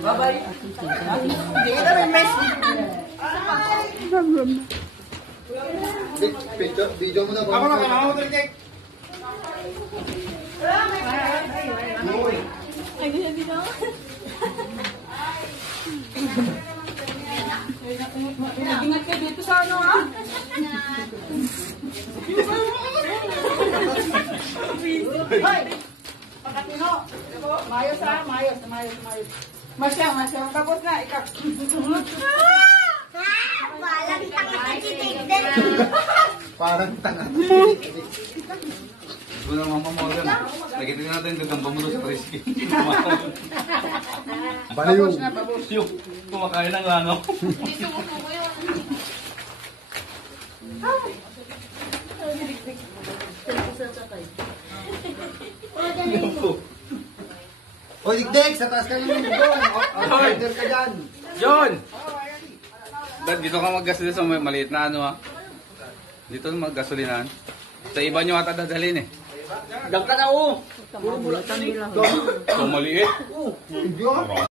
Bye-bye. Hindi ka na may Video mo na ba? Ako na kayo, ako na cake. Ay, ganyan din ako. Ingat ka dito sa ano, ha? Hoy! Pagkatino! Mayos ha, mayos. Masyang. Tapos na, ikaw. Walang tanga si Tigden. Parang tanga. Ito na mga pamogan. Nagitin natin ito ang pamulo sa Frisky. Baliw. Babos na, babos. Yung kumakain ng langaw. Hindi sumusuko yun. O, Dikdik, sa taas ka yung doon. Order ka dyan. John! Ba't dito ka maggasolina sa maliit na ano ha? Dito maggasolinahan. Sa iba nyo ata dadalhin eh. Dang ka na, oh. So maliit. Hindi, oh.